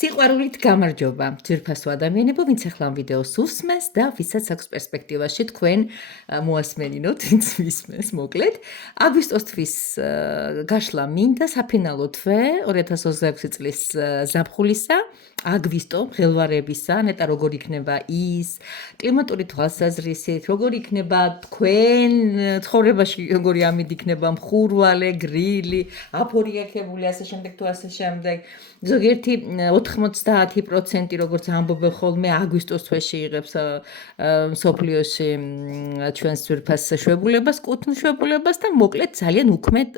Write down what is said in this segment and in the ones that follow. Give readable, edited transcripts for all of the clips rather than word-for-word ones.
სიყვარულით გამარჯობა, ძვირფასო ადამიანებო, ვინც ახლა ამ ვიდეოს უსმენს და ვისაც აქვს პერსპექტივაში თქვენ მოასმენინოთ, ვინც ვისმენს, მოკლედ. აგვისტოს თვის გაშლა მინდა საფინალო თვე 2026 წლის ზაფხულისა, აგვისტო ღელვარებისა, ნეტა როგორ იქნება ის, კლიმატური თვალსაზრისით, როგორ იქნება თქვენ ცხოვრებაში, როგორი ამით იქნება მხურვალე, გრილი, აფორიაქებული, ასე შემდეგ თუ ასე შემდეგ. ზოგიერთი 90% როგორც ამბობენ ხოლმე აგვისტოს თვეში იღებს მსოფლიოში ჩვენს ძვირფას შვებულებას, კუთვნილ შვებულებას და მოკლედ ძალიან უქმედ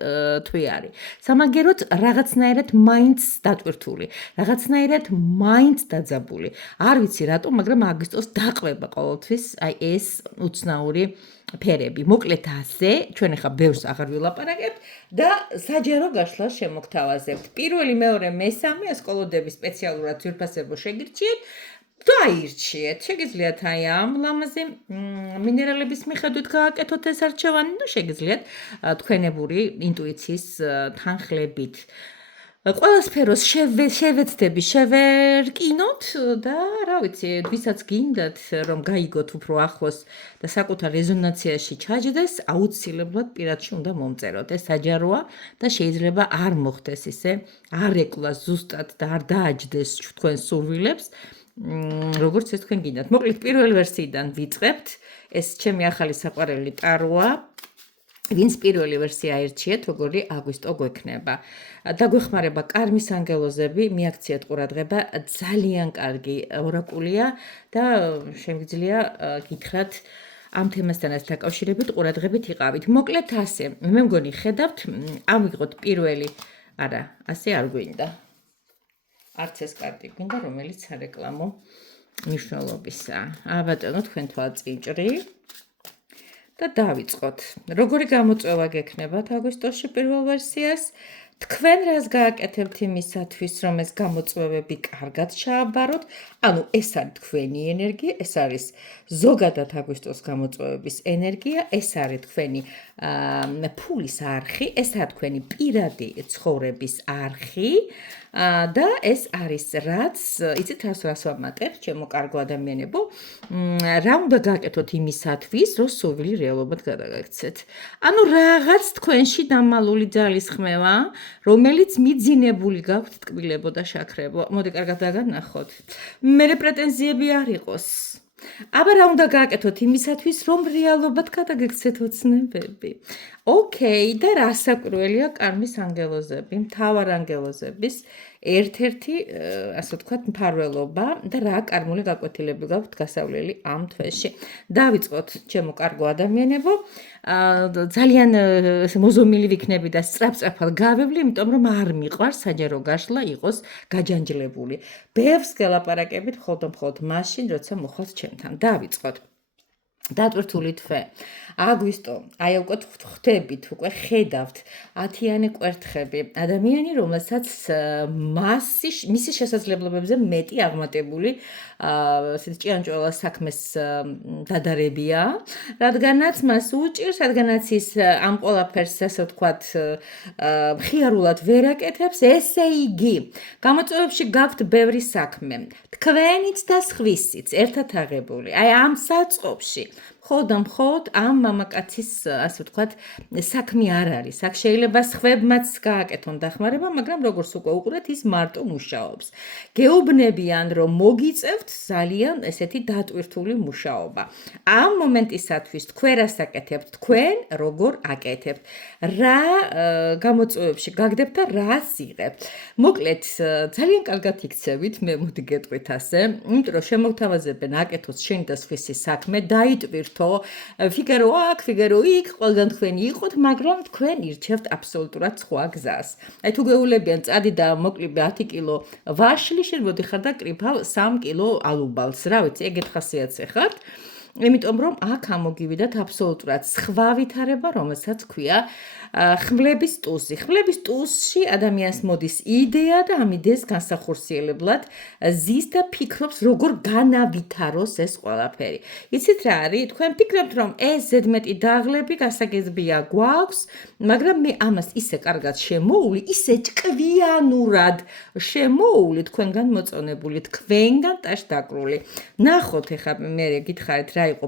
თვე არის. სამაგეროთ რაღაცნაირად მაინც დატვირთული, რაღაცნაირად მაინც დაძაბული. არ ვიცი რატომ, მაგრამ აგვისტოს დაყვება ყოველთვის აი ეს უცნაური ფერები. მოკლედ ასე, ჩვენ ახლა ბევრს აღარ ვილაპარაკებთ და საჯარო გაშლას შემოგთავაზებთ. პირველი, მეორე, მესამე ასკოლოდების სპეციალურად ძვირფასებო შეგირჩიეთ და აირჩიეთ. შეგიძლიათ აი ამ ლამაზი მინერალების მიხედვით გააკეთოთ ეს არჩევანი და შეგიძლიათ თქვენებური ინტუიციის თანხლებით. ყველა სფეროს შევეცდები, შევერკინოთ და რა ვიცი, ვისაც გინდათ რომ გაიგოთ უფრო ახლოს და საკუთარ რეზონანსიაში ჩაჯდეს, აუცილებლად პირადში უნდა მომწეროთ. ეს საჯაროა და შეიძლება არ მოხდეს ისე, არ ეკლას ზუსტად და არ დააჯდეს თქვენ სურვილებს, როგორც ეს თქვენ გინდათ. მოკლედ პირველი ვერსიიდან ვიწყებთ. ეს ჩემი ახალი საყვარელი ტაროა. ვინც პირველი ვერსია აირჩიეთ, როგორი აგვისტო გვექნება. დაგვეხმარება კარმის ანგელოზები, მიაქციეთ ყურადღება, ძალიან კარგი ორაკულია და შემიძლია გითხრათ ამ თემასთანაც დაკავშირებით ყურადღებით იყავით. მოკლედ ასე, მე მგონი ხედავთ, ავიღოთ პირველი, არა, ასე არ გვინდა. არც ეს კარტი გვინდა, რომელიც სარეკლამო მნიშვნელობისაა. აბატონო, თქვენ თვალწინჭრი. და დავიწყოთ. როგორი გამოწვევა გექნებათ აგვისტოში პირველ ვერსიას? თქვენ რას გააკეთებთ იმისათვის, რომ ეს გამოწვევები კარგად ჩააბაროთ? ანუ ეს არის თქვენი ენერგია, ეს არის ზოგადად აგვისტოს გამოწვევების ენერგია, ეს არის თქვენი ფულის არხი, ეს არის თქვენი პირადი ცხოვრების არხი. და ეს არის რაც, იცით რას ვამატებ, ჩემო კარგო ადამიანებო, რა უნდა გააკეთოთ იმისათვის, რომ სურვილი რეალობად გადაგაქცეთ. ანუ რაღაც თქვენში დამალული ძალისხმევა, რომელიც მიძინებული გაქვთ ტკბილებო და შაქრებო. მოდი კარგად დაგანახოთ. მერე პრეტენზიები არ იყოს. აბა რა უნდა გააკეთოთ იმისათვის, რომ რეალობად გადაგაქცეთ ოცნებები. ოკეი, და რა საკურველია კარმის ანგელოზები, მთავარ ანგელოზების ერთ-ერთი, ასე ვთქვათ, მფარველობა და რა კარმული გაკვეთილები გაქვთ გასავლელი ამ თვეში. დავიწყოთ, ჩემო კარგო ადამიანებო, ძალიან მოზომილი ვიქნები და სწრაფ-სწრაფად გავევლი, იმიტომ რომ არ მიყვარს საჯარო გაშლა იყოს გაჯანჯლებული. ბევრს გელაპარაკებით მხოლოდ მაშინ, როცა მოხვალთ ჩემთან. დავიწყოთ. დატვირთული თვე. აგვისტო, აი უკვე ხვდებით, უკვე ხედავთ 10-იანი კვერთხები. ადამიანი, რომელსაც მისი შესაძლებლობებზე მეტი აღმატებული ესეთი ჭიანჭველა საქმეს დადარებია, რადგანაც მას უჭირს, რადგანაც ის ამ ყველაფერს, ასე ვთქვათ, მხიარულად ვერ აკეთებს, ესე იგი, გამოწვევებში გაქვთ ბევრი საქმე. თქვენიც და სხვისიც ერთად აღებული. აი ამ საწყობში მხოლოდ ამ მამაკაცის, ასე ვთქვათ, საქმე არ არის. აქ შეიძლება სხვებმაც გააკეთონ დახმარება, მაგრამ როგორც უკვე უყურეთ, ის მარტო მუშაობს. გეუბნებიან, რომ მოგიწევთ ძალიან ესეთი დატვირთული მუშაობა. ამ მომენტისათვის თქვენ რას აკეთებთ? თქვენ როგორ აკეთებთ? რა გამოწვევებში გაგდებთ და რას იღებთ? მოკლედ, ძალიან კარგად იქცევით, მე მოდი გეტყვით ასე, იმიტომ რომ შემოგთავაზებენ აკეთოთ შენი და სხვისი საქმე, დაიტვირთო, ფიგარო აქ, ფიგარო იქ, ყველგან თქვენი იყოთ, მაგრამ თქვენ ირჩევთ აბსოლუტურად სხვა გზას. აი თუ გეულებიან წადი და მოკლიბე 10 კილო ვაშლი, შენ მოდიხარ და კრიფავ 3 კილო ალუბალს, რა ვიცი, ეგეთ ხასიათზე ხართ. იმიტომ რომ აქ ამოგივიდათ აბსოლუტურად სხვა ვითარება, რომელსაც ქვია ხმლების ტუსი. ხმლების ტუსში ადამიანს მოდის იდეა და ამ იდეას განსახორციელებლად ზის და ფიქრობს, როგორ განავითაროს ეს ყველაფერი. იცით რა არის? თქვენ ფიქრობთ, რომ ეს ზედმეტი დაღლები გასაგებია გვაქვს, მაგრამ მე ამას ისე კარგად შემოული, ისე ჭკვიანურად შემოული, თქვენგან მოწონებული, თქვენგან ტაშდაკრული. ნახოთ ეხლა მე გითხარით რა იყო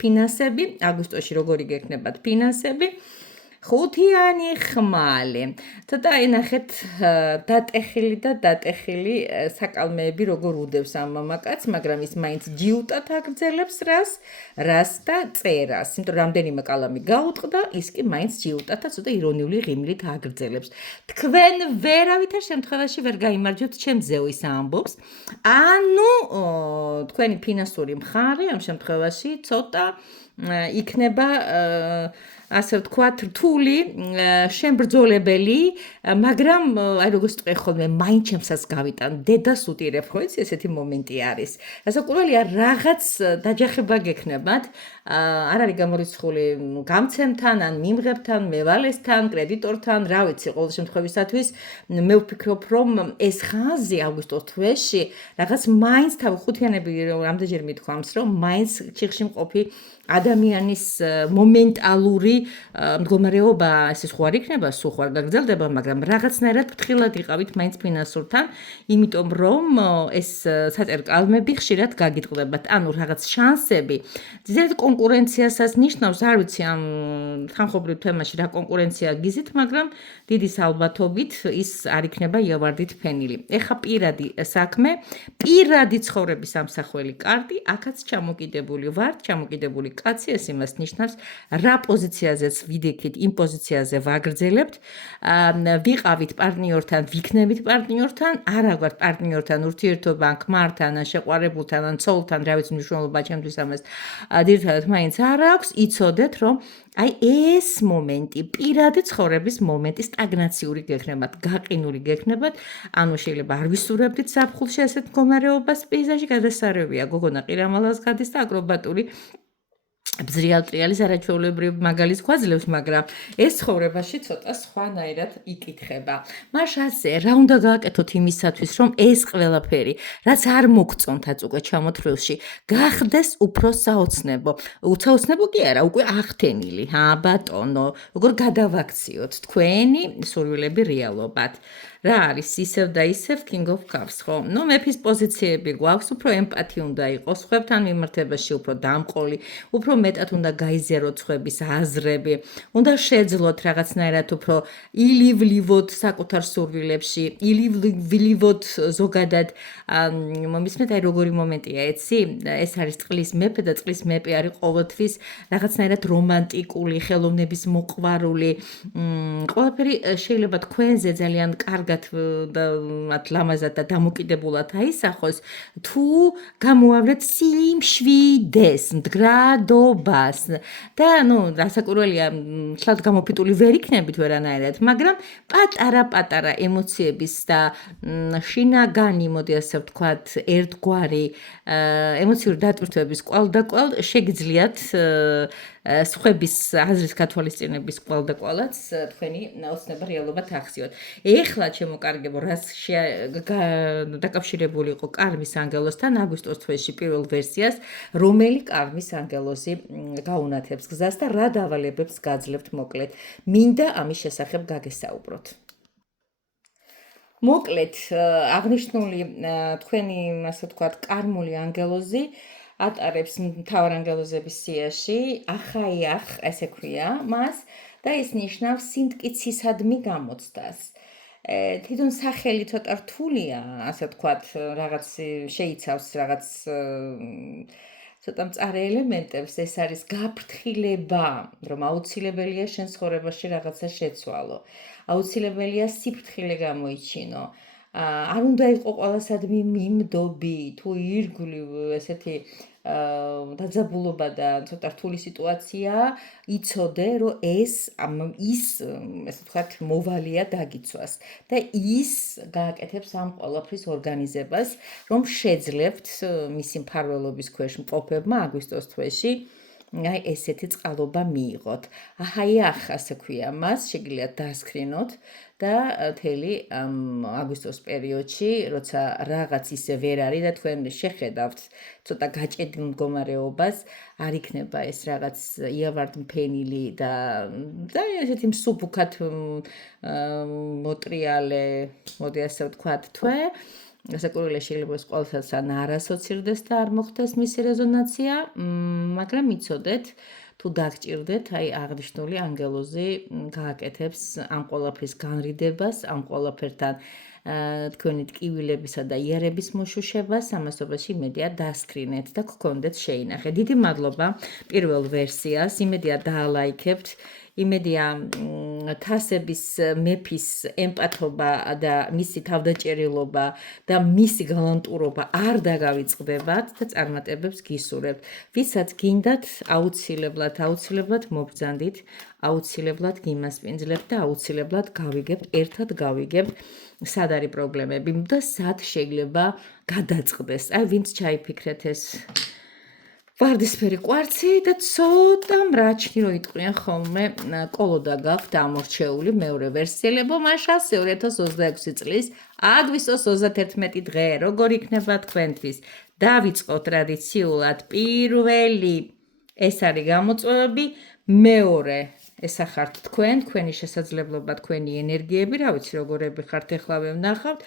ფინანსები, აგვისტოში როგორი გექნებათ ფინანსები. ხუთიანი ხმალი. ცოტა ენახეთ დატეხილი და დატეხილი საკალმეები როგორ უდევს ამ მამაკაცს, მაგრამ ის მაინც ჯიუტად აგრძელებს რას და წერას. იმიტომ რომ რამდენიმე კალამი გაუტყდა, ის კი მაინც ჯიუტად და ცოტა ირონიული ღიმილით აგრძელებს. თქვენ ვერავითარ შემთხვევაში ვერ გაიმარჯვებთ ჩემ ზევის ამბობს. ანუ თქვენი ფინანსური მხარე ამ შემთხვევაში ცოტა იქნება ასე ვთქვათ, რთული, შემბრძოლებელი, მაგრამ აი როგორც ვთქვი ხოლმე, მაინც ჩემსაც გავიტან, დედას უტირებ, ხო იცი, ესეთი მომენტი არის. რასაკვირველია, რაღაც დაჯახება გექნებათ, არ არის გამორიცხული გამცემთან, ან მიმღებთან, მევალესთან, კრედიტორთან, რა ვიცი, ყოველ შემთხვევისათვის, მე ვფიქრობ, რომ ეს ხაზი აგვისტოს თვეში, რაღაც მაინც ხუთიანები რამდენჯერ მithქვამს, რომ მაინც ჩიხში მყოფი ადამიანის მომენტალური მდგომარეობა ესე ხო არ იქნება, სულ ხო არ გაგრძელდება, მაგრამ რაღაცნაირად ფრთხილად იყავით მაინც ფინანსურთან, იმიტომ რომ ეს საჭერ კალმები ხშირად გაგიტყდებათ, ანუ რაღაც შანსები, ზედ კონკურენციასაც ნიშნავს, არ ვიცი ამ თანხმობრივ თემაში რა კონკურენცია გიზით, მაგრამ დიდი ალბათობით ის არ იქნება იავარდით ფენილი. ეხა პირადი საქმე, პირადი ცხოვრების ამსახველი კარტი, აქაც ჩამოკიდებული ვარ, ჩამოკიდებული კაცი, ეს იმას ნიშნავს, რა პოზიციაზეც ვიდექით, იმ პოზიციაზე ვაგრძელებთ, ვიყავით პარტნიორთან, ვიქნებით პარტნიორთან, არა გვაქვს პარტნიორთან ურთიერთობა, ქმართან, შეყვარებულთან, ან ცოლთან, რა ვიცი მნიშვნელობა ჩემთვის ამას ძირითადად მაინც არ აქვს, იცოდეთ, რომ აი ეს მომენტი, პირადი ცხოვრების მომენტი სტაგნაციური გექნებათ, გაყინული გექნებათ, ანუ შეიძლება არ ვისურვებდით ზაფხულში ასეთ მდგომარეობას, პეიზაჟი გადასარევია, გოგონა ყირამალას გადის და აკრობატული ბზრიალ-ტრიალის არაჩვეულებრივ მაგალითს გვაძლევს, მაგრამ ეს ცხოვრებაში ცოტა სხვანაირად იკითხება. მას ასე, რა უნდა გააკეთოთ იმისათვის, რომ ეს ყველაფერი, რაც არ მოგწონთაც უკვე ჩამოთვლილში, გახდეს უფრო საოცნებო. საოცნებო კი არა, უკვე აღთენილი, ბატონო, როგორ გადავაქციოთ თქვენი სურვილები რეალობად. რა არის ისევ და ისევ King of Cups, ხო? ნუ მეფის პოზიციები გვაქვს, უფრო ემპათი უნდა იყოს, ხვებთან მიმართებაში უფრო დამყოლი, უფრო მეტად უნდა გაიზიაროთ ხვების აზრები, უნდა შეძლოთ რაღაცნაირად უფრო ილივლივოთ საკუთარ სურვილებში, ილივლივოთ ზოგადად, მომისმენთ აი როგორი მომენტია, ეცი? ეს არის წყლის მეფე და წყლის მეფე არის ყოველთვის რაღაცნაირად რომანტიკული, ხელოვნების მოყვარული, ყველაფერი შეიძლება თქვენზე ძალიან კარგად და მათ ლამაზად და დამოკიდებულად აისახოს, თუ გამოავლეთ სიმშვიდეს, მდგრადობას და ნუ რასაკვირველია, შლად გამოფიტული ვერ იქნებით ვერანაირად, მაგრამ პატარა-პატარა ემოციების და შინაგანი, მოდი ასე ვთქვათ, ერთგვარი ემოციური დატვირთვების კვალდაკვალ შეგიძლიათ სხვების აზრის გათვალისწინების კვალდაკვალაც თქვენი ოცნება რეალობად ახციოთ. ეხლა შემოკარგებო, რაც დაკავშირებული იყო კარმის ანგელოსთან აგვისტოს თვეში პირველ ვერსიას, რომელი კარმის ანგელოზი გაუნათებს გზას და რა დავალებებს გაძლევთ მოკლედ. მინდა ამის შესახებ გაგესაუბროთ. მოკლედ, აღნიშნული თქვენი, ასე ვთქვათ, კარმული ანგელოზი ატარებს მთავარ ანგელოზების სიაში, ახაიახ, ესე ქვია მას, და ის ნიშნავს სიმტკიცისადმი გამოცდას. თვითონ სახელი ცოტა რთულია, ასე ვთქვათ, რაღაც შეიცავს რაღაც ცოტა მწარე ელემენტებს, ეს არის გაფრთხილება, რომ აუცილებელია შენ ცხოვრებაში რაღაცა შეცვალო. აუცილებელია სიფრთხილე გამოიჩინო. არ უნდა იყო ყველასადმი მიმდობი, თუ ირგვლივ ესეთი დაძაბულობა და ცოტა რთული სიტუაცია, იცოდე, რომ ის ესე ვთქვათ, მოვალია დაგიცვას და ის გააკეთებს ამ ყველაფრის ორგანიზებას, რომ შეძლებთ მისი მფარველობის ქვეშ მყოფებმა აგვისტოს თვეში აი ესეთი წყალობა მიიღოთ. აი ასე ქვია მას, შეგიძლიათ დასკრინოთ და მთელი აგვისტოს პერიოდში, როცა რაღაც ისე ვერ არის და თქვენ შეხედავთ ცოტა გაჭედილ მდგომარეობას, არ იქნება ეს რაღაც იავარდმფენილი და ესეთი მსუბუქად მოტრიალე, მოდი ასე ვთქვათ, თვე. საკურველი შეიძლება ეს ყოველთვის ან არ ასოცირდეს და არ მოხდეს მისი რეზონანსია, მაგრამ იცოდეთ, თუ დაგჭირდეთ, აი აღნიშნული ანგელოზი გააკეთებს ამ ყველაფრის განრიდებას, ამ ყველაფერთან თქვენი ტკივილებისა და იარების მოშუშებას, ამასობაში იმედია დასკრინეთ და გქონდეთ შეინახეთ. დიდი მადლობა პირველ ვერსიას, იმედია დაალაიქებთ. იმედია თასების მეფის ემპათობა და მისი თავდაჭერილობა და მისი გალანტურობა არ დაგავიწყდებათ და წარმატებებს გისურვებთ. ვისაც გინდათ, აუცილებლად მობრძანდით, აუცილებლად გიმასპინძლებთ და აუცილებლად გავიგებთ, ერთად გავიგებთ სად არის პრობლემები და სად შეიძლება გადაწყდეს. აი ვინც ჩაიფიქრეთ ეს ვარდისფერი კვარცი და ცოტა მრაჩნი რო იტყვიან ხოლმე კოლოდა გაქვთ ამორჩეული მეორე ვერსიელებო მაშას 2026 წლის აგვისტოს 31 დღე როგორ იქნება თქვენთვის დავიწყოთ ტრადიციულად პირველი ეს არის გამოწვევები მეორე ესა ხართ თქვენი შესაძლებლობა, თქვენი ენერგიები, რა ვიცი როგორები ხართ ეხლავე ვნახავთ,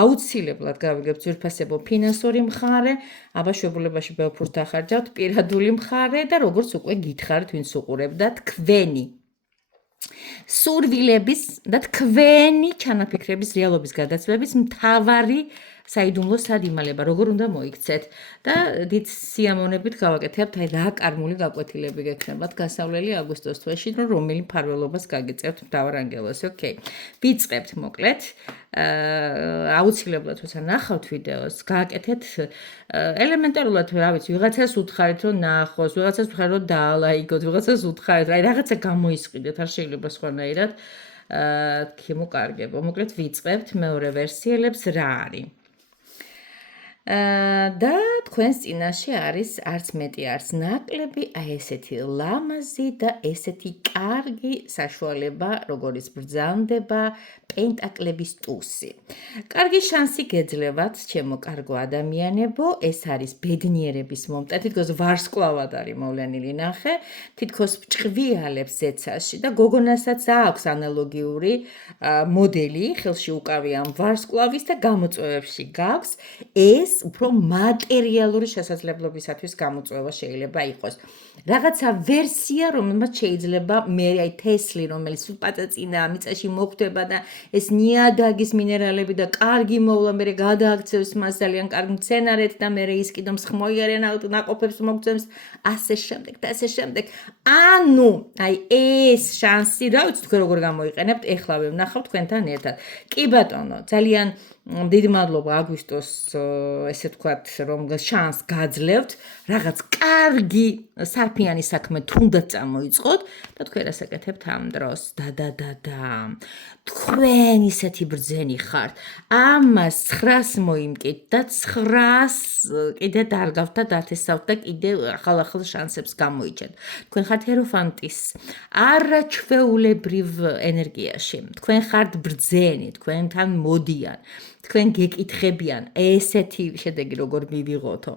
აუცილებლად გავიგებთ ძვირფასებო ფინანსური მხარე, აბაშებულებაში ბევრ ფულს დახარჯავთ, პირადული მხარე და როგორც უკვე გითხარით, ვინც უყურებდა თქვენი სურვილების და თქვენი ჩანაფიქრების რეალობის გადაცვლების მთავარი საიდუმლო სად იმალება, როგორ უნდა მოიქცეთ და დიდ სიამოვნებით გავაკეთებთ, აი რა კარმული გაკვეთილები გექნებათ გასავლელი აგვისტოს თვეში, რომელი მფარველობას გაგიწევთ მთავარ ანგელოზს. ოკეი. ვიწყებთ მოკლედ. აუცილებლად თორსა ნახავთ ვიდეოს, გააკეთეთ ელემენტარულად, რა ვიცი, ვიღაცას უთხარით რომ ნახოს, ვიღაცას უთხარით რომ დაალაიქოთ, ვიღაცას უთხარით, აი რაღაცა გამოისყიდეთ, არ შეიძლება სხვანაირად ქიმოკარგებო. მოკლედ ვიწყებთ მეორე ვერსიელებს რა არის. და თქვენს წინაშე არის არც მეტი არც ნაკლები, აი ესეთი ლამაზი და ესეთი კარგი საშუალება, როგორიც ბრძანდება პენტაკლების ტუსი. კარგი შანსი გეძლევათ, ჩემო კარგო ადამიანებო, ეს არის ბედნიერების მომტა, თითქოს ვარსკვლავად არის მოვლენილი ნახე, თითქოს ჭყვიალებს ზეცაში და გოგონასაც აქვს ანალოგიური მოდელი, ხელში უკავია ამ ვარსკვლავის და გამოწვევებში გაქვს ეს უფრო მატერიალური შესაძლებლობისათვის გამოწვევა შეიძლება იყოს. რაღაცა ვერსია, რომელმაც შეიძლება მე აი თესლი, რომელიც პაწაწინა მიწაში მოხვდება და ეს ნიადაგის მინერალები და კარგი მოვლა, მე გადააქცევს მას ძალიან კარგ მცენარედ და მე ის კიდო მსხმოიარე ნაყოფებს მოგწევს, ასე შემდეგ და ასე შემდეგ. ანუ, აი ეს შანსი, რა ვიცი თქვენ როგორ გამოიყენებთ, ეხლავე ვნახავთ თქვენთან ერთად. კი ბატონო, ძალიან დიდი მადლობა აგვისტოს ესე ვთქვათ, რომ შანს გაძლევთ, რაღაც კარგი სარფიანი საქმე თუნდაც წამოიწყოთ და თქვენ ასაკეთებთ ამ დროს. თქვენ ისეთი ბრძენი ხართ. ამას 900 მოიმკით და 900 კიდე დარგავთ და დათესავთ და კიდე ახალ შანსებს გამოიჩენთ. თქვენ ხართ ჰეროფანტის არაჩვეულებრივ ენერგიაში. თქვენ ხართ ბრძენი, თქვენთან მოდიან. თქვენ გეკითხებიან ესეთი შედეგი როგორ მივიღოთო.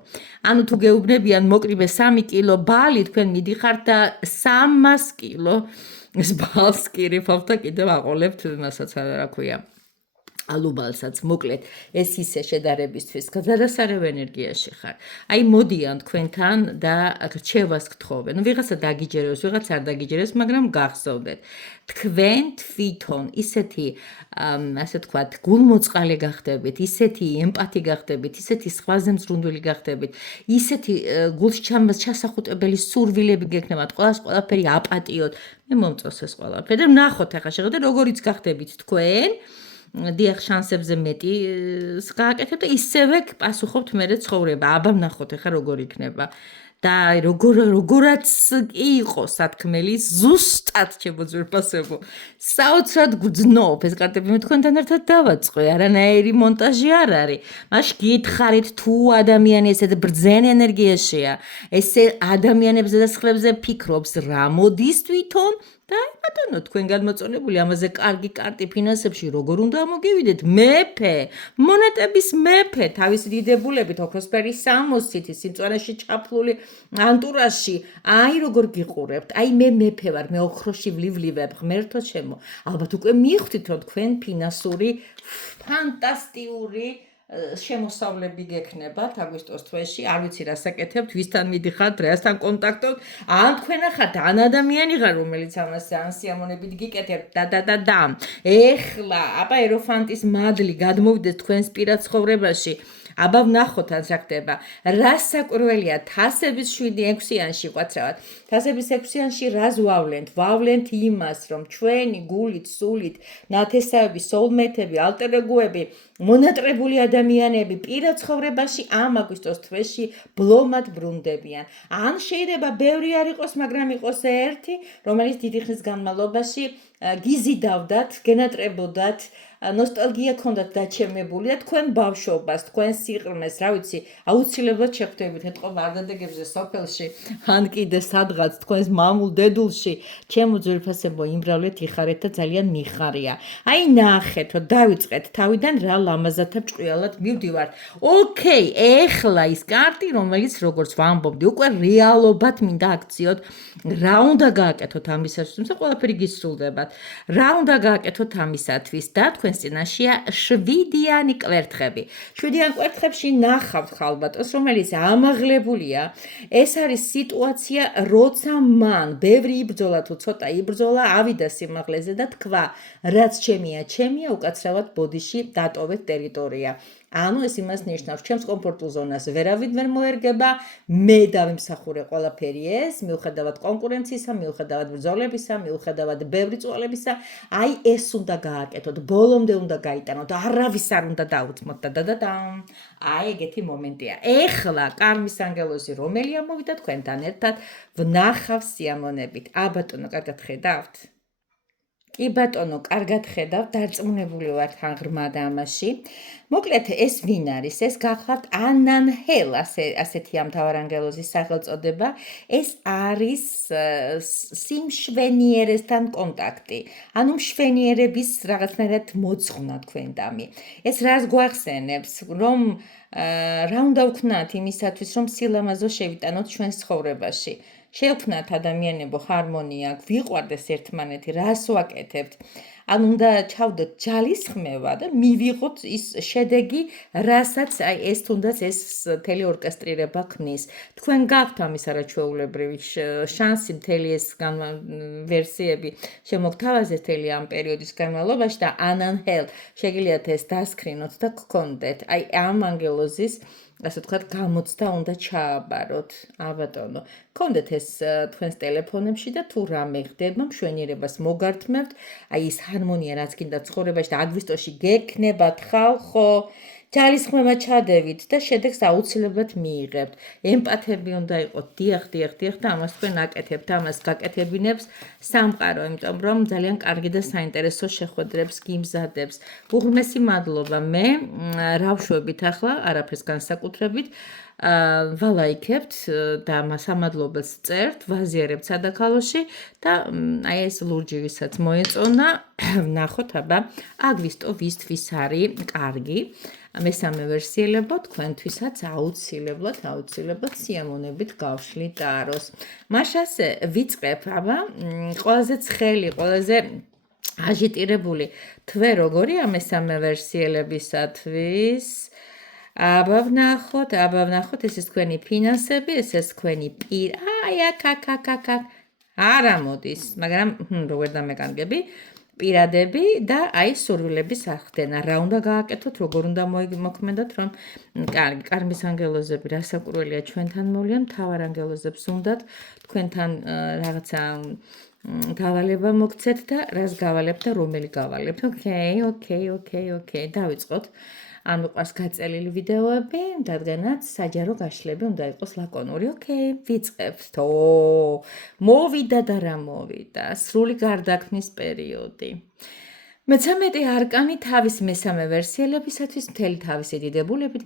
ანუ თუ გეუბნებიან მოკრიბე 3 კილო ბალი, თქვენ მიდიხართ და 300 კილო ეს ბალს კირიფავთ და კიდევ აყოლებთ მასაც რა ქვია. ალუბალსაც მოკლედ ეს ისე შედარებისთვის გადასარევ ენერგიაში ხარ. აი მოდიან თქვენთან და რჩევას გთხოვენ. ნუ ვიღაცა დაგიჯერებს, ვიღაცა არ დაგიჯერებს, მაგრამ გახსოვდეთ. თქვენ თვითონ ისეთი ასე ვთქვათ, გულმოწყალე გახდებით, ისეთი ემპათი გახდებით, ისეთი სხვაზე მზრუნველი გახდებით, ისეთი გულშემატკივარი სურვილები გექნებათ, ყველაფერი აპატიოთ. მე მომწონს ეს ყველაფერი და ნახოთ ახლა შეხედეთ როგორიც გახდებით თქვენ. დიახ შანსებზე მეტი გააკეთებ და ისევე პასუხობთ მერე ცხოვრება. აბა ვნახოთ ახლა როგორ იქნება. და როგორაც კი იყოს სათქმელი, ზუსტად ჩემო ძვირფასებო, საოცრად გძნობ, ეს კარტები მე თქვენთან ერთად დავაწყე, არანაირი მონტაჟი არ არის. მაშ გითხარით თუ ადამიანი ესეთ ბრძენ ენერგიაშია, ესე ადამიანებს და სხლებზე ფიქრობს, რა მოდის თვითონ და აი ბატონო თქვენ გადმოწონებული ამაზე კარგი კარტი ფინანსებში როგორ უნდა მოგივიდეთ მეფე მონეტების მეფე თავისი დიდებულებით ოქროსფერი სამოსით სიმწვანეში ჩაფლული ანტურაში აი როგორ გიყურებთ აი მე მეფე ვარ მე ოქროში ვლივლივებ ღმერთო ჩემო ალბათ უკვე მიხვდით რომ თქვენ ფინანსური ფანტასტიკური შემოსავლები გექნებათ აგვისტოს თვეში, არ ვიცი რა საკეთებთ, ვისთან მიდიხართ, რასთან კონტაქტობთ, ან თქვენ ახლა ან ადამიანი ხარ, რომელიც ამას ან სიამონებით გიკეთებთ და. ეხლა, აბა ეროფანტის მადლი გადმოვიდეს თქვენს პირად ცხოვრებაში. აბა ვნახოთ ან რა ხდება. რა საკურველია თასების 7-6-იანში ყვაცრავად. თასების 6-იანში რას ვავლენთ? ვავლენთ იმას, რომ ჩვენი გულით, სულით, ნათესავები, soulmate-ები, alter-ego-ები, მონატრებული ადამიანები პირად ცხოვრებაში ამ აგვისტოს თვეში ბლომად ბრუნდებიან. ან შეიძლება ბევრი არ იყოს, მაგრამ იყოს ერთი, რომელიც დიდი ხნის განმავლობაში გიზიდავდათ, გენატრებოდათ, ნოსტალგია ქონდათ დაჩემებული და თქვენ ბავშვობას, თქვენ სიყრმეს, რა ვიცი, აუცილებლად შეხვდებით ეთყო ვარდადეგებზე სოფელში, ან კიდე სადღაც თქვენს მამულ დედულში, ჩემო ძვირფასებო, იმრავლეთ იხარეთ და ძალიან მიხარია. აი ნახეთო, დავიწყეთ თავიდან რა ლამაზათა ჭყიალად მივდივართ. ოკეი, ეხლა ის კარტი, რომელიც როგორც ვამბობდი, უკვე რეალობად მინდა აქციოთ, რა უნდა გააკეთოთ ამისათვის, თუმცა ყველაფერი გისრულდებათ. რა უნდა გააკეთოთ ამისათვის და თქვენს წინაშეა 7-იანი კვერთხები. 7-იან კვერთხებში ნახავთ ხალბატონს, რომელიც ამაღლებულია. ეს არის სიტუაცია, როცა მან ბევრი იბრძოლა თუ ცოტა იბრძოლა, ავიდა სიმაღლეზე და თქვა, რაც ჩემია, უკაცრავად ბოდიში დატოვეთ ტერიტორია. ანუ ეს იმას ნიშნავს, ჩემს კომფორტულ ზონას ვერავინ ვერ მოერგება, მე დავიმსახურე ყველაფერი ეს, მიუხედავად კონკურენციისა, მიუხედავად ბრძოლებისა, მიუხედავად ბევრი წვალებისა, აი ეს უნდა გააკეთოთ, ბოლომდე უნდა გაიტანოთ, არავის არ უნდა დაუწმოთ და. აი ეგეთი მომენტია. ეხლა კარმის ანგელოზი რომელი ამოვიდა თქვენთან ერთად, ვნახავ სიამონებით. ბატონო, კარგად ხედავთ? კი ბატონო, კარგად ხედავთ, დარწმუნებული ვარ თან ღრმად ამაში. მოკლედ, ეს ვინ არის? ეს გახლავთ ანანჰელ, ასეთი ამ მთავარანგელოზის სახელწოდება. ეს არის სიმშვენიერესთან კონტაქტი. ანუ მშვენიერების რაღაცნაირად მოძღვნა თქვენდამი. ეს რას გვახსენებს, რომ რა უნდა ვქნათ იმისათვის, რომ სილამაზო შევიტანოთ ჩვენს ცხოვრებაში. შევქნათ ადამიანებო ჰარმონია, გვიყვარდეს ერთმანეთი, რას ვაკეთებთ. ან უნდა ჩავდოთ ჯალისხმევა და მივიღოთ ის შედეგი, რასაც აი ეს თუნდაც ეს მთელი ორკესტრირება ქმნის. თქვენ გაქვთ ამის არაჩვეულებრივი შანსი მთელი ეს ვერსიები შემოგთავაზეთ მთელი ამ პერიოდის განმავლობაში და ანანჰელ შეგიძლიათ ეს დასკრინოთ და გქონდეთ. აი ამ ანგელოზის ასე ვთქვათ, გამოცდა უნდა ჩააბაროთ. ბატონო, გქონდეთ ეს თქვენს ტელეფონებში და თუ რამე ხდება, მშვენიერებას მოგართმევთ, აი ის ჰარმონია, რაც გინდა ცხოვრებაში და აგვისტოში გექნებათ ხალხო, ჯალისხმევა ჩადევით და შედეგს აუცილებლად მიიღებთ. ემპათები უნდა იყოთ, დიახ და ამას თქვენ აკეთებთ, ამას გაკეთებინებს სამყარო, იმიტომ რომ ძალიან კარგი და საინტერესო შეხვედრებს გიმზადებს. უღრმესი მადლობა, მე რა ვშვებით ახლა, არაფერს განსაკუთრებით, ვალაიქებთ და სამადლობელს წერთ, ვაზიარებთ სადაქალოში და აი ეს ლურჯი ვისაც მოეწონა, ვნახოთ აბა აგვისტო ვისთვის არის კარგი. მესამე ვერსიელებო თქვენთვისაც აუცილებლად სიამონებით გავშლით ტაროს. მაშ ასე ვიწყებ, აბა ყველაზე ცხელი, ყველაზე აჟიტირებული თვე როგორია მესამე ვერსიელებისათვის. აბა ვნახოთ, ეს ის თქვენი ფინანსები, ეს თქვენი აი აქ არა მოდის, მაგრამ როგორ დამეკარგები. პირადები და აი სურვილების ახდენა. რა უნდა გააკეთოთ, როგორ უნდა მოქმედოთ, რომ კარგი, კარმის ანგელოზები რასაკურველია ჩვენთან მოვლიან, მთავარ ანგელოზებს უნდათ თქვენთან რაღაცა გავალება მოგცეთ და რას გავალებთ და რომელი გავალებთ. ოკეი, დავიწყოთ. არ მიყვარს გაწელილი ვიდეოები, რადგანაც საჯარო გაშლები უნდა იყოს ლაკონური. ოკეი, ვიწყებთ. მოვიდა და რა მოვიდა. სრული გარდაქმნის პერიოდი. მე-13 არკანი თავის მესამე ვერსიელებისათვის მთელი თავისი დიდებულებით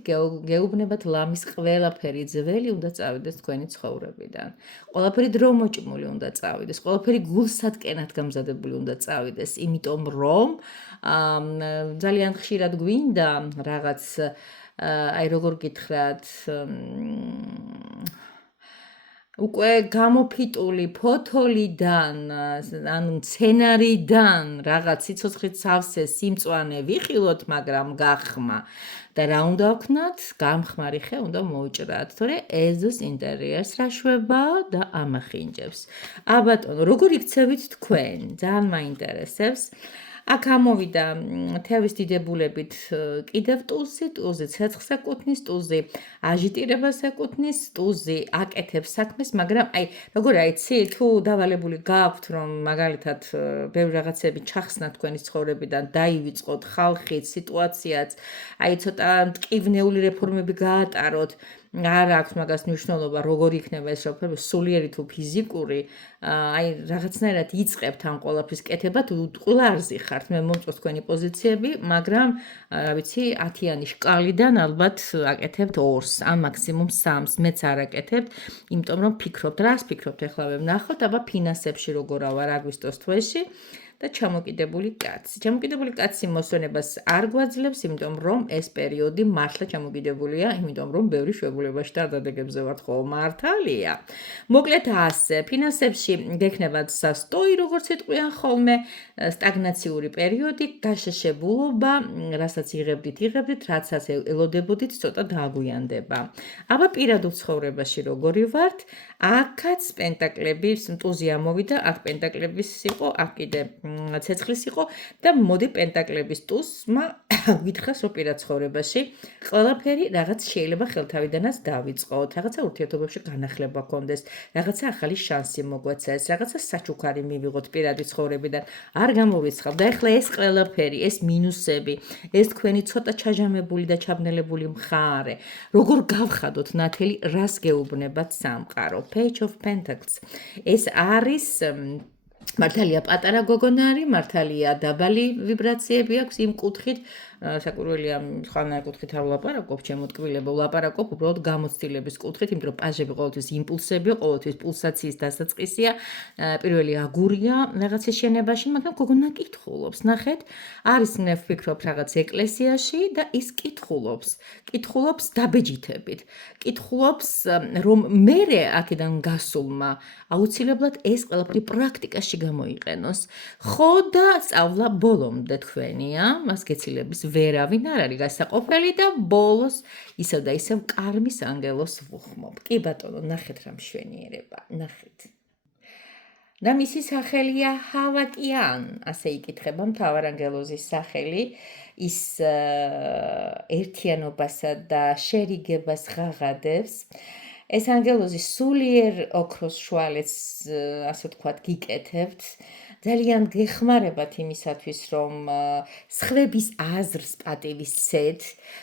გეუბნებათ ლამის ყველაფერი ძველი უნდა წავიდეს თქვენი ცხოვრებიდან. ყველაფერი დრომოჭმული უნდა წავიდეს, ყველაფერი გულსადკენად გამზადებული უნდა წავიდეს, იმიტომ რომ ძალიან ხშირად გვინდა რაღაც აი როგორ გითხრათ უკვე გამოფიტული ფოთოლიდან, ანუ სცენარიდან რაღაც სიცოცხლით სავსე სიმწვანე ვიხილოთ, მაგრამ გახმა და რა უნდა ვქნათ? გამხმარი ხე უნდა მოვჭრათ, თორე ეზოს ინტერიერს რა შვებაო და ამახინჯებს. აბატონო, როგორ იქცევით თქვენ? ძალიან მაინტერესებს. აქ ამოვიდა თევის დიდებულებით კიდევ ტულზი ცეცხლს ეკუთვნის, ტულზი აჟიტირებას ეკუთვნის, ტულზი აკეთებს საქმეს, მაგრამ აი როგორ აიცი, თუ დავალებული გაქვთ, რომ მაგალითად ბევრი რაღაცები ჩახსნათ თქვენი ცხოვრებიდან, დაივიწყოთ ხალხით, სიტუაციაც, აი ცოტა მტკივნეული რეფორმები გაატაროთ, არ აქვს მაგას მნიშვნელობა, როგორ იქნება ეს რეფორმები, სულიერი თუ ფიზიკური, აი რაღაცნაირად იწყებთ ამ ყველაფრის კეთება, თუ ყველა არზი ხართ, მე მომწონს თქვენი პოზიციები, მაგრამ რა ვიცი, 10-იანი შკალიდან ალბათ აკეთებთ 2-ს, ან მაქსიმუმ 3-ს, მეც არ აკეთებთ, იმიტომ რომ ფიქრობთ, რას ფიქრობთ, ეხლა ვნახოთ, აბა ფინანსებში როგორ ვარ აგვისტოს თვეში. და ჩამოკიდებული კაცი. ჩამოკიდებული კაცი მოსვენებას არ გვაძლევს, იმიტომ რომ ეს პერიოდი მართლა ჩამოკიდებულია, იმიტომ რომ ბევრი შვებულებაში და დადებებზე ვართ, ხო, მართალია. მოკლედ ასე, ფინანსებში გექნებათ სასტოი, როგორც იტყვიან ხოლმე, სტაგნაციური პერიოდი, გაშეშებულობა, რასაც იღებდით, რაცაც ელოდებოდით, ცოტა დააგვიანდება. აბა პირად ცხოვრებაში როგორი ვართ? აქაც პენტაკლების ტულზი ამოვიდა, აქ პენტაკლების იყო, აქ კიდე ცეცხლის იყო და მოდი პენტაკლების ტულზმა გითხრას, რომ პირად ცხოვრებაში ყველაფერი რაღაც შეიძლება ხელთავიდანაც დავიწყოთ, რაღაცა ურთიერთობებში განახლება გქონდეს, რაღაცა ახალი შანსი მოგვეცეს, რაღაცა საჩუქარი მივიღოთ პირადი ცხოვრებიდან, არ გამოვიცხავთ და ეხლა ეს ყველაფერი, ეს მინუსები, ეს თქვენი ცოტა ჩაჟამებული და ჩაბნელებული მხარე, როგორ გავხადოთ ნათელი, რას გეუბნებათ სამყარო? Page of Pentacles. ეს არის მართალია პატარა გოგონარი, მართალია დაბალი ვიბრაციები აქვს იმ კუთხით, საკვირველია სხვანაირ კუთხით არ ვლაპარაკობ, ჩემო ტკბილებო, ვლაპარაკობ უბრალოდ გამოცდილების კუთხით, იმიტომ რომ პაჟები ყოველთვის იმპულსებია, ყოველთვის პულსაციის დასაწყისია, პირველი აგურია რაღაცის შენებაში, მაგრამ გოგონა კითხულობს, ნახეთ, არის მე ვფიქრობ რაღაც ეკლესიაში და ის კითხულობს დაბეჯითებით, კითხულობს, რომ მერე აქედან გასულმა აუცილებლად ეს ყველაფერი პრაქტიკაში გამოიყენოს. ხო და სწავლა ბოლომდე თქვენია, მას გეცილების ვერავინ არ არის გასაყოფელი და ბოლოს ისევ და ისევ კარმის ანგელოს ვუხმობ. კი ბატონო, ნახეთ რა მშვენიერება, ნახეთ. და მისი სახელია ჰავაკიან, ასე იკითხება მთავარანგელოზის სახელი, ის ერთიანობასა და შერიგებას ღაღადებს. ეს ანგელოზი სულიერ ოქროს შუალედს, ასე ვთქვათ, გიკეთებთ. ძალიან გეხმარებათ იმისათვის, რომ სხვების აზრს პატივის სცეთ,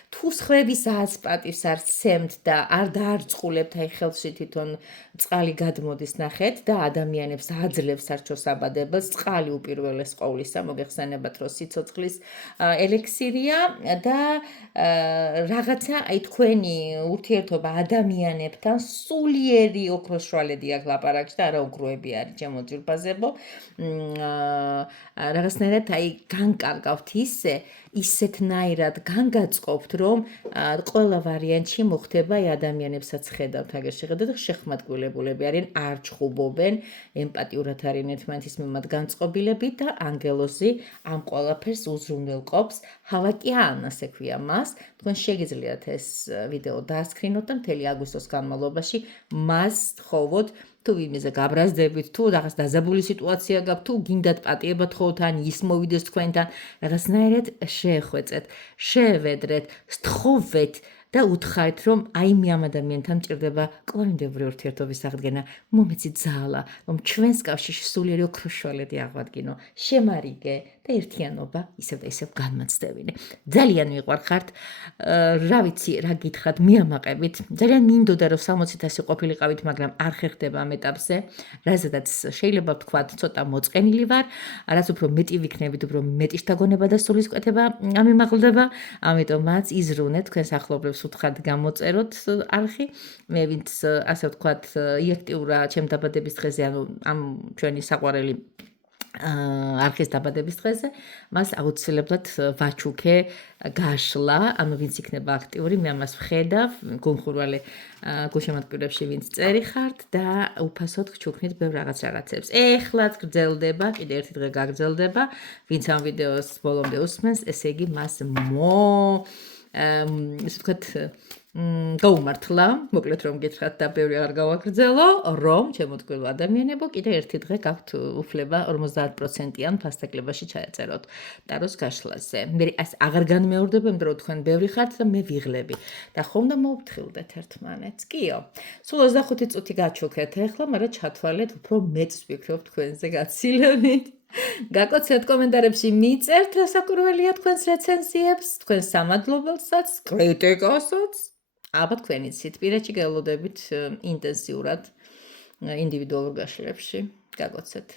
თუ სხვების აზრს პატივს არ სცემთ და არ დაარწყულებთ, აი ხელში თვითონ წყალი გადმოდის, ნახეთ და ადამიანებს აძლევს არჩევსაბადებელს, წყალი უპირველეს ყოვლისა, მოგეხსენებათ, რომ სიცოცხლის ელექსირია და რაღაცა აი თქვენი ურთიერთობა ადამიანებთან სულიერი ოქროს შუალედი აქვს ლაპარაკში და არა უგროები არის ჩემო ძვირფასებო. რაღაცნაირად აი განკარგავთ ისეთნაირად განგაწყობთ, რომ ყველა ვარიანტში მოხდება აი ადამიანებსაც ხედავთ, აგერ შეხედათ და შეხმატკივრებულები არიან, არ ჩხუბობენ, ემპათიურად არიან ერთმანეთის მიმართ განწყობილები და ანგელოზი ამ ყველაფერს უზრუნველყოფს. ჰავაკიან, ასე ქვია მას. თქვენ შეგიძლიათ ეს ვიდეო დაასკრინოთ და მთელი აგვისტოს განმავლობაში მას თხოვოთ, თუ ვინმეზე გაბრაზდებით, თუ რაღაც დაზაბული სიტუაცია გაქვთ, თუ გინდათ პატიება თხოვოთ, ან ის მოვიდეს თქვენთან, რაღაცნაირად შეეხვეწეთ, შეევედრეთ, სთხოვეთ და უთხარით, რომ აი მე ამ ადამიანთან მჭირდება კვლავინდებური ურთიერთობის აღდგენა, მომეცი ძალა, რომ ჩვენს კავშირში სულიერი ოქროშვალეთი აღვადგინო, შემარიგე და ერთიანობა ისევ და ისევ განმაცდევინე. ძალიან მიყვარხართ, რა ვიცი, რა გითხრათ, მიამაყებით. ძალიან მინდოდა რომ 60-100 ყოფილიყავით, მაგრამ არ ხერხდება ამ ეტაპზე, რაზედაც შეიძლება ვთქვათ, ცოტა მოწყენილი ვარ, რაც უფრო მეტი ვიქნებით, უფრო მეტი შთაგონება და სულისკვეთება ამიმაღლდება, ამიტომაც იზრუნეთ თქვენს ახლობლებს უთხრათ გამოწეროთ არხი. მე ვინც ასე ვთქვათ, იაქტიურა ჩემ დაბადების დღეზე, ანუ ამ ჩვენი საყვარელი არხის დაბადების დღეზე, მას აუცილებლად ვაჩუქე გაშლა, ანუ ვინც იქნება აქტიური, მე ამას ვხედავ, გულხურვალე გულშემატკივრებში ვინც წერი ხართ და უფასოდ გჩუქნით ბევრ რაღაცებს. ეხლაც გრძელდება, კიდე ერთი დღე გაგრძელდება, ვინც ამ ვიდეოს ბოლომდე უსმენს, ესე იგი მას ისე ვთქვათ, გაუმართლა, მოკლედ რომ გითხრათ და ბევრი აღარ გავაგრძელო, რომ ჩემო ტკბილ ადამიანებო, კიდე ერთი დღე გაქვთ უფლება 50%-იან ფასტაკლებაში ჩაეწეროთ ტაროს გაშლაზე. მე ეს აღარ განმეორდება, იმიტომ რომ თქვენ ბევრი ხართ და მე ვიღლები და ხომ და მოვფრთხილდეთ ერთმანეთს. კიო. სულ 25 წუთი გაჩუქეთ ახლა, მაგრამ ჩათვალეთ, უფრო მეტს ვფიქრობ თქვენზე გაცილებით. გაკოცეთ კომენტარებში მიწერთ რასაკვირველია თქვენს რეცენზიებს, თქვენ სამადლობელსაც, კრიტიკასაც. აბა თქვენ იცით, პირაჩი გელოდებით ინტენსიურად ინდივიდუალურ გაშლებში. გაკოცეთ.